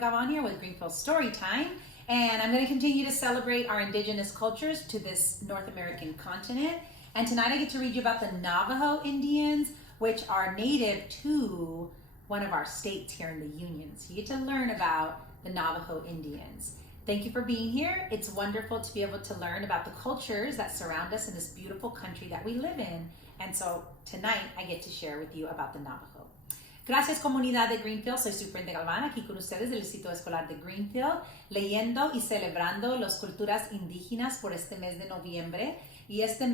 Galvan here with Greenfield Storytime, and I'm going to continue to celebrate our indigenous cultures to this North American continent. And tonight I get to read you about the Navajo Indians, which are native to one of our states here in the Union. So you get to learn about the Navajo Indians. Thank you for being here. It's wonderful to be able to learn about the cultures that surround us in this beautiful country that we live in. And so tonight I get to share with you about the Navajo. Gracias, comunidad de Greenfield. Soy Superintendent Galvan, aquí con ustedes del Distrito Escolar de Greenfield, leyendo y celebrando las culturas indígenas por este mes de noviembre. Y esta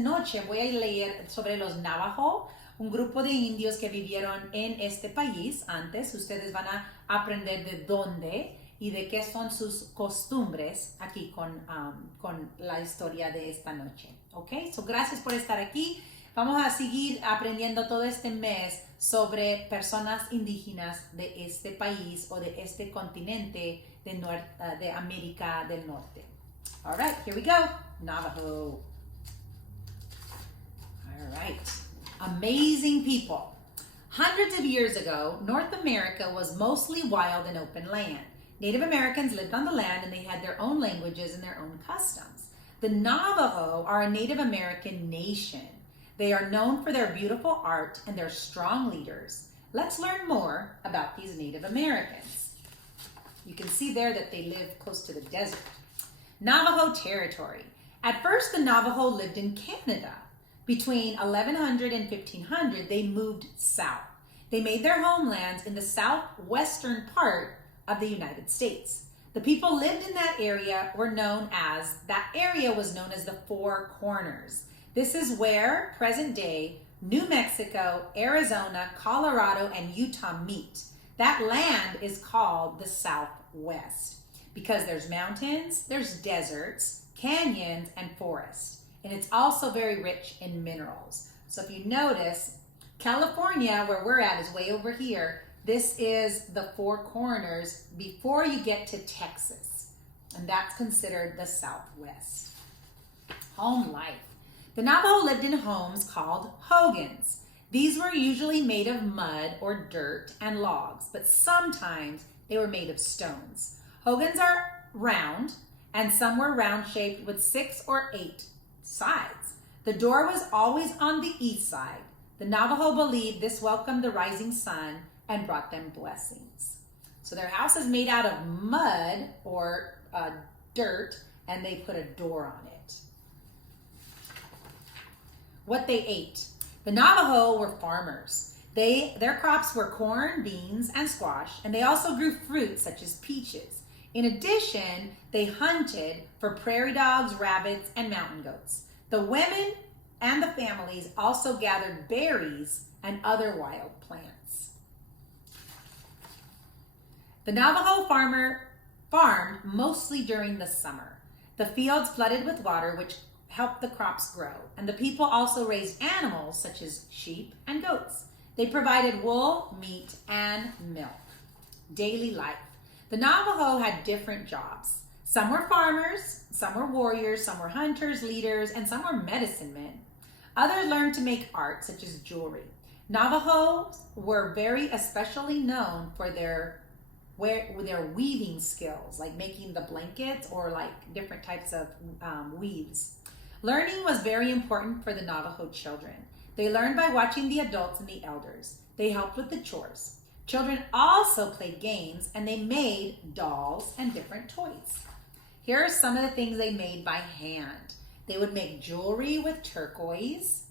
noche voy a leer sobre los Navajo, un grupo de indios que vivieron en este país antes. Ustedes van a aprender de dónde y de qué son sus costumbres aquí con la historia de esta noche. ¿Ok? So, gracias por estar aquí. Vamos a seguir aprendiendo todo este mes sobre personas indígenas de este país o de este continente de América del Norte. All right, here we go. Navajo. All right. Amazing people. Hundreds of years ago, North America was mostly wild and open land. Native Americans lived on the land and they had their own languages and their own customs. The Navajo are a Native American nation. They are known for their beautiful art and their strong leaders. Let's learn more about these Native Americans. You can see there that they live close to the desert. Navajo territory. At first, the Navajo lived in Canada. Between 1100 and 1500, they moved south. They made their homelands in the southwestern part of the United States. The people lived in that area that area was known as the Four Corners. This is where present-day New Mexico, Arizona, Colorado, and Utah meet. That land is called the Southwest because there's mountains, there's deserts, canyons, and forests. And it's also very rich in minerals. So if you notice, California, where we're at, is way over here. This is the Four Corners before you get to Texas. And that's considered the Southwest. Home life. The Navajo lived in homes called hogans. These were usually made of mud or dirt and logs, but sometimes they were made of stones. Hogans are round, and some were round-shaped with 6 or 8 sides. The door was always on the east side. The Navajo believed this welcomed the rising sun and brought them blessings. So their house is made out of mud or dirt, and they put a door on it. What they ate. The Navajo were farmers. Their crops were corn, beans, and squash, and they also grew fruits such as peaches. In addition, they hunted for prairie dogs, rabbits, and mountain goats. The women and the families also gathered berries and other wild plants. The Navajo farmer farmed mostly during the summer. The fields flooded with water, which helped the crops grow. And the people also raised animals such as sheep and goats. They provided wool, meat, and milk. Daily life. The Navajo had different jobs. Some were farmers, some were warriors, some were hunters, leaders, and some were medicine men. Others learned to make art such as jewelry. Navajos were very especially known for their weaving skills, like making the blankets or like different types of weaves. Learning was very important for the Navajo children. They learned by watching the adults and the elders. They helped with the chores. Children also played games and they made dolls and different toys. Here are some of the things they made by hand. They would make jewelry with turquoise.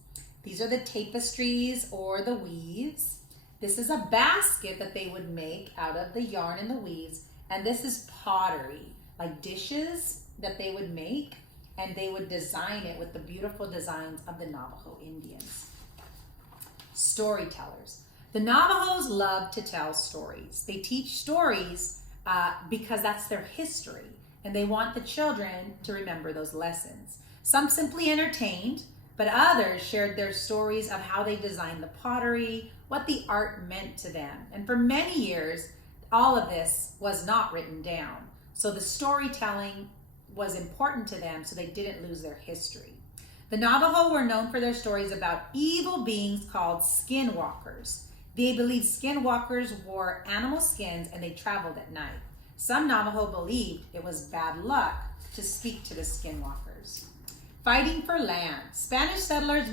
These are the tapestries or the weaves. This is a basket that they would make out of the yarn and the weaves. And this is pottery, like dishes that they would make. And they would design it with the beautiful designs of the Navajo Indians. Storytellers. The Navajos love to tell stories. They teach stories because that's their history, and they want the children to remember those lessons. Some simply entertained, but others shared their stories of how they designed the pottery, what the art meant to them. And for many years, all of this was not written down. So the storytelling was important to them so they didn't lose their history. The Navajo were known for their stories about evil beings called skinwalkers. They believed skinwalkers wore animal skins and they traveled at night. Some Navajo believed it was bad luck to speak to the skinwalkers. Fighting for land. Spanish settlers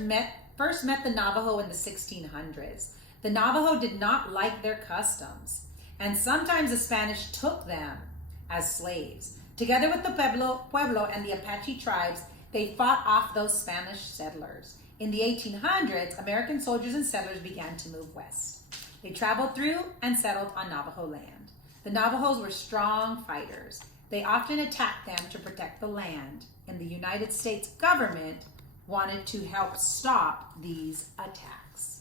first met the Navajo in the 1600s. The Navajo did not like their customs, and sometimes the Spanish took them as slaves. Together with the Pueblo and the Apache tribes, they fought off those Spanish settlers. In the 1800s, American soldiers and settlers began to move west. They traveled through and settled on Navajo land. The Navajos were strong fighters. They often attacked them to protect the land, and the United States government wanted to help stop these attacks.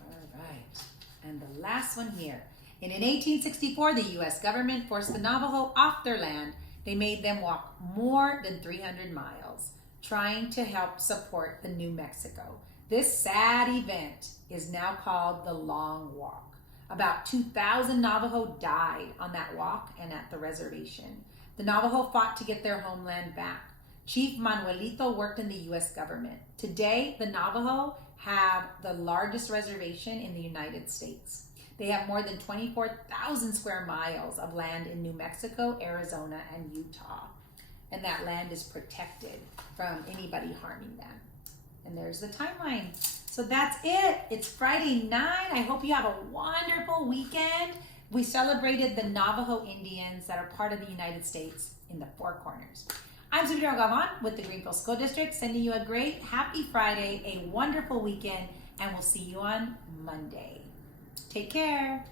All right, and the last one here. In 1864, the U.S. government forced the Navajo off their land. They made them walk more than 300 miles, trying to help support the New Mexico. This sad event is now called the Long Walk. About 2,000 Navajo died on that walk and at the reservation. The Navajo fought to get their homeland back. Chief Manuelito worked in the U.S. government. Today, the Navajo have the largest reservation in the United States. They have more than 24,000 square miles of land in New Mexico, Arizona, and Utah. And that land is protected from anybody harming them. And there's the timeline. So that's it. It's Friday night. I hope you have a wonderful weekend. We celebrated the Navajo Indians that are part of the United States in the Four Corners. I'm Superintendent Galvan with the Greenfield School District, sending you a great, happy Friday, a wonderful weekend, and we'll see you on Monday. Take care.